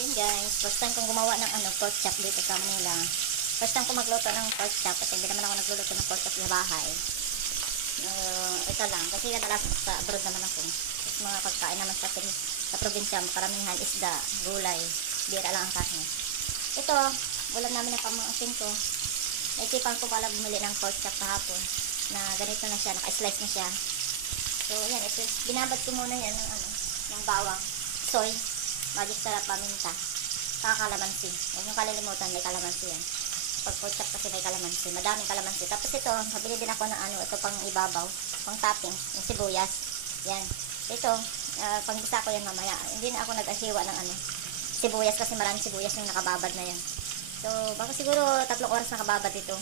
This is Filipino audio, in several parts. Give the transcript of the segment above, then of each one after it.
Yun guys, first time kong gumawa ng pork chop dito sa Manila. First time ko magluto ng pork chop kasi hindi naman ako nagluluto ng pork chop sa bahay. Ito lang, kasi kadalasan sa abroad naman ako. Tapos mga pagkain naman sa probinsya, karamihan isda, gulay, bira lang ang karne. Ito, ulam namin ng pamangkin ko. Naisipan ko pala bumili ng pork chop kahapon na ganito na siya, naka-slice na siya. So yan, ito, binabad ko muna yan ng bawang, soy, magic sarap, paminta, kalamansi. Huwag nyo kalilimutan, may kalamansi yan. Pag pork chop kasi may kalamansi, madaming kalamansi. Tapos ito, nabili din ako ng ito pang ibabaw, pang topping, yung sibuyas. Yan. Ito, pang gisa ko yan mamaya. Hindi na ako nag-asiwa ng sibuyas kasi maraming sibuyas yung nakababad na yan. So, baka siguro 3 oras nakababad ito.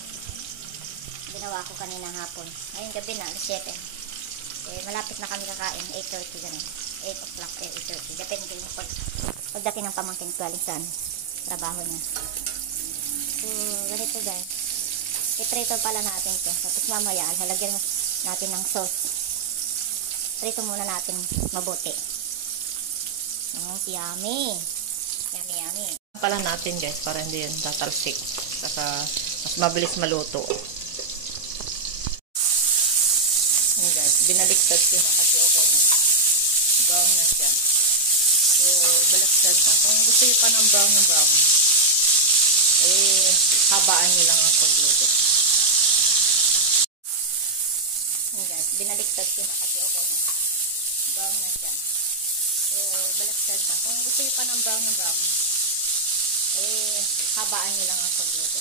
Ginawa ko kanina hapon. Ngayon gabi na, alas 7. Malapit na kami kakain, 8:30 ganun. 8 o'clock, 8:30. Depende yung pagdating ng pamangkin ko galing sa trabaho niya. So, ganito guys. I-prito pala natin to. Tapos mamaya, halagyan natin ng sauce. Prito muna natin mabuti. Oh, yummy. Yummy, yummy. Pala natin guys, para hindi yan tatalsik. Saka, mas mabilis maluto. Ayan guys, binaliktad ko na kasi okay na. Brown na siya. So, baliktad na. Kung gusto nyo pa ng brown na brown, habaan nyo lang ang pagluto. Ayan guys, binaliktad ko na kasi okay na. Brown na siya. So, baliktad na. Kung gusto nyo pa ng brown na brown, habaan nyo lang ang pagluto.